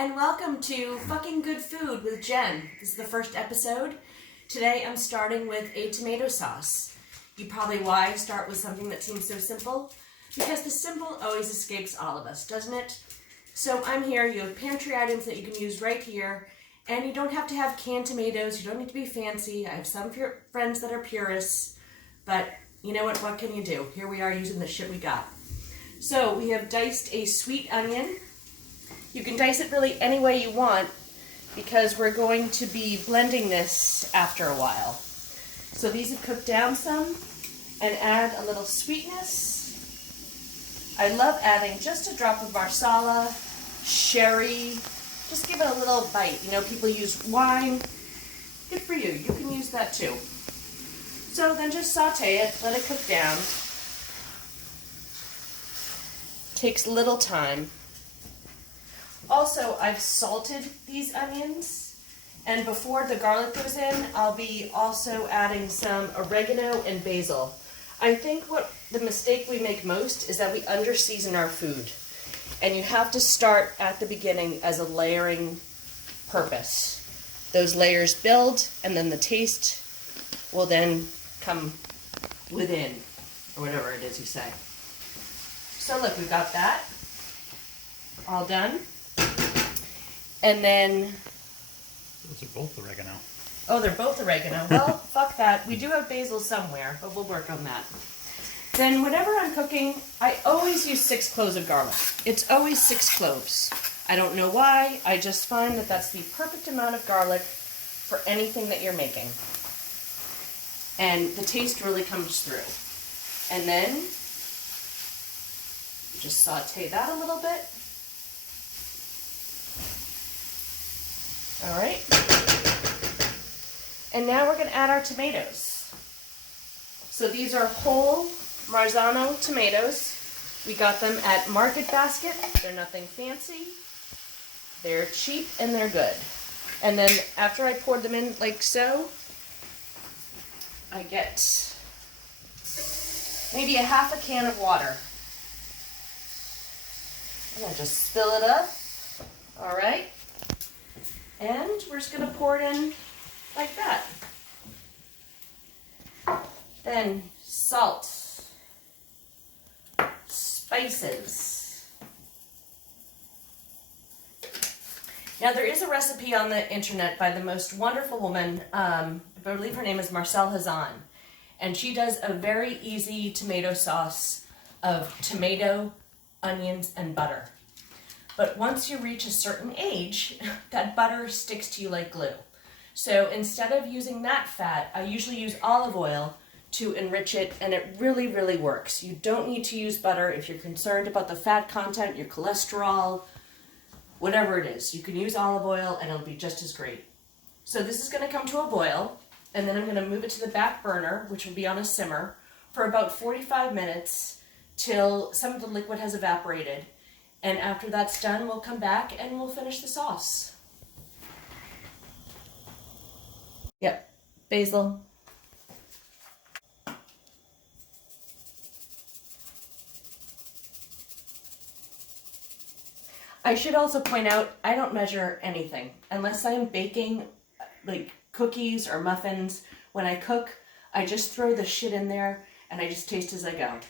and welcome to Fucking Good Food with Jen. This is the first episode. Today I'm starting with a tomato sauce. You probably why start with something that seems so simple? Because the simple always escapes all of us, doesn't it? So I'm here, you have pantry items that you can use right here, and you don't have to have canned tomatoes, you don't need to be fancy. I have some friends that are purists, but you know what can you do? Here we are using the shit we got. So we have diced a sweet onion. You can dice it really any way you want because we're going to be blending this after a while. So these have cooked down some and add a little sweetness. I love adding just a drop of marsala, sherry, just give it a little bite. You know, people use wine. Good for you. You can use that too. So then just saute it, let it cook down. Takes little time. Also, I've salted these onions, and before the garlic goes in, I'll be also adding some oregano and basil. I think what the mistake we make most is that we under-season our food, and you have to start at the beginning as a layering purpose. Those layers build, and then the taste will then come within, or whatever it is you say. So look, we've got that all done. And then... Those are both oregano. Oh, they're both oregano. Well, fuck that. We do have basil somewhere, but we'll work on that. Then whenever I'm cooking, I always use 6 cloves of garlic. It's always 6 cloves. I don't know why. I just find that that's the perfect amount of garlic for anything that you're making. And the taste really comes through. And then just saute that a little bit. All right. And now we're going to add our tomatoes. So these are whole Marzano tomatoes. We got them at Market Basket. They're nothing fancy. They're cheap and they're good. And then after I poured them in like so, I get maybe a half a can of water. I'm going to just spill it up. All right. And we're just going to pour it in like that. Then salt, spices. Now there is a recipe on the internet by the most wonderful woman, I believe her name is Marcelle Hazan, and she does a very easy tomato sauce of tomato, onions, and butter. But once you reach a certain age, that butter sticks to you like glue. So instead of using that fat, I usually use olive oil to enrich it, and it really, really works. You don't need to use butter if you're concerned about the fat content, your cholesterol, whatever it is. You can use olive oil and it'll be just as great. So this is going to come to a boil, and then I'm going to move it to the back burner, which will be on a simmer, for about 45 minutes till some of the liquid has evaporated. And after that's done, we'll come back and we'll finish the sauce. Yep, basil. I should also point out, I don't measure anything. Unless I'm baking like cookies or muffins, when I cook, I just throw the shit in there and I just taste as I go.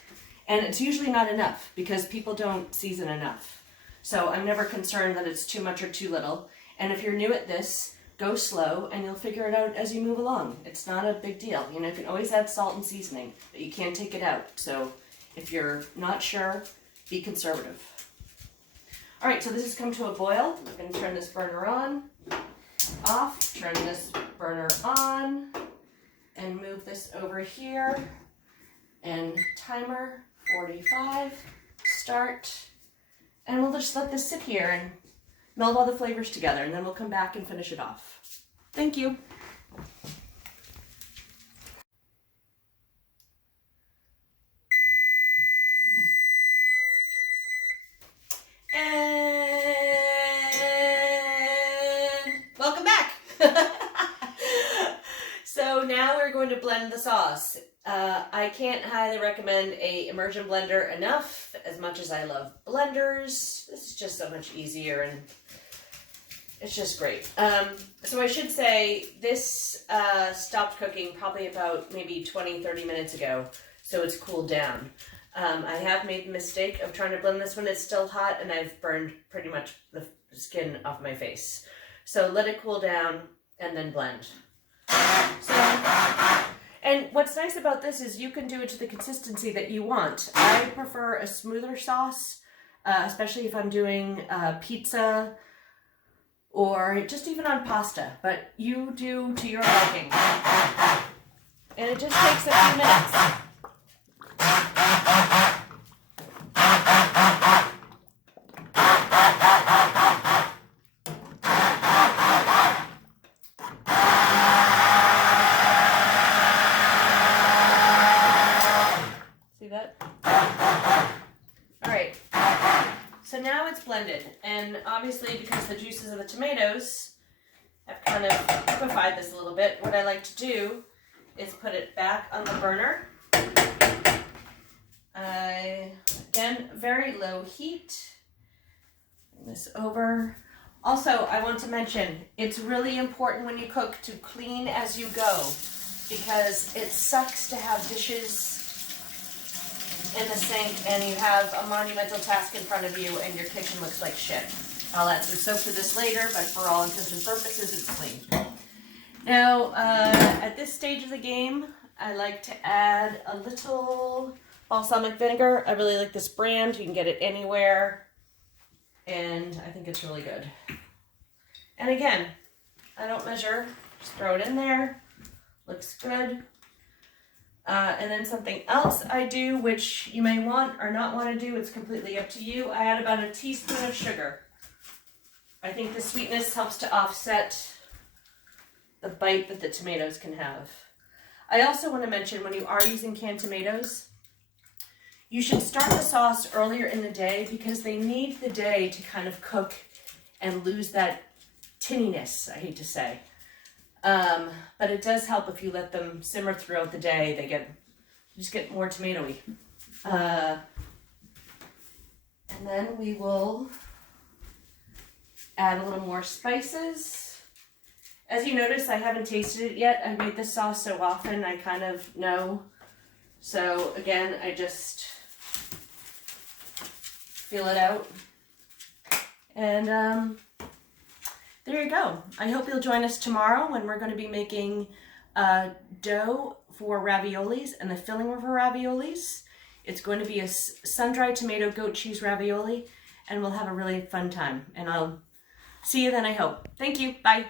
And it's usually not enough because people don't season enough. So I'm never concerned that it's too much or too little. And if you're new at this, go slow and you'll figure it out as you move along. It's not a big deal. You know, you can always add salt and seasoning, but you can't take it out. So if you're not sure, be conservative. All right, so this has come to a boil. I'm going to turn this burner on, off, turn this burner on, and move this over here. And timer 45, start, and we'll just let this sit here and meld all the flavors together, and then we'll come back and finish it off. Thank you. And welcome back. So now we're going to blend the sauce. I can't highly recommend a immersion blender enough, as much as I love blenders. This is just so much easier and It's just great. So I should say this stopped cooking probably about maybe 20-30 minutes ago, so it's cooled down. I have made the mistake of trying to blend this when it's still hot, and I've burned pretty much the skin off my face. So let it cool down and then blend. So, and what's nice about this is you can do it to the consistency that you want. I prefer a smoother sauce, especially if I'm doing pizza or just even on pasta, but you do to your liking. And it just takes a few minutes. See that? All right. So now it's blended, and obviously because the juices of the tomatoes have kind of liquefied this a little bit, what I like to do is put it back on the burner. Again, very low heat. Bring this over. Also, I want to mention, it's really important when you cook to clean as you go, because it sucks to have dishes in the sink and you have a monumental task in front of you and your kitchen looks like shit. I'll add some soap to this later, but for all intents and purposes, it's clean. Now, at this stage of the game, I like to add a little balsamic vinegar. I really like this brand. You can get it anywhere, and I think it's really good. And again, I don't measure, just throw it in there. Looks good. And then something else I do, which you may want or not want to do, it's completely up to you. I add about a teaspoon of sugar. I think the sweetness helps to offset the bite that the tomatoes can have. I also want to mention, when you are using canned tomatoes, you should start the sauce earlier in the day because they need the day to kind of cook and lose that tinniness, I hate to say. But it does help if you let them simmer throughout the day. They just get more tomatoey. And then we will add a little more spices. As you notice, I haven't tasted it yet. I've made this sauce so often, I kind of know. So again, I just feel it out. And there you go. I hope you'll join us tomorrow when we're going to be making dough for raviolis and the filling for raviolis. It's going to be a sun-dried tomato goat cheese ravioli, and we'll have a really fun time. And I'll see you then, I hope. Thank you. Bye.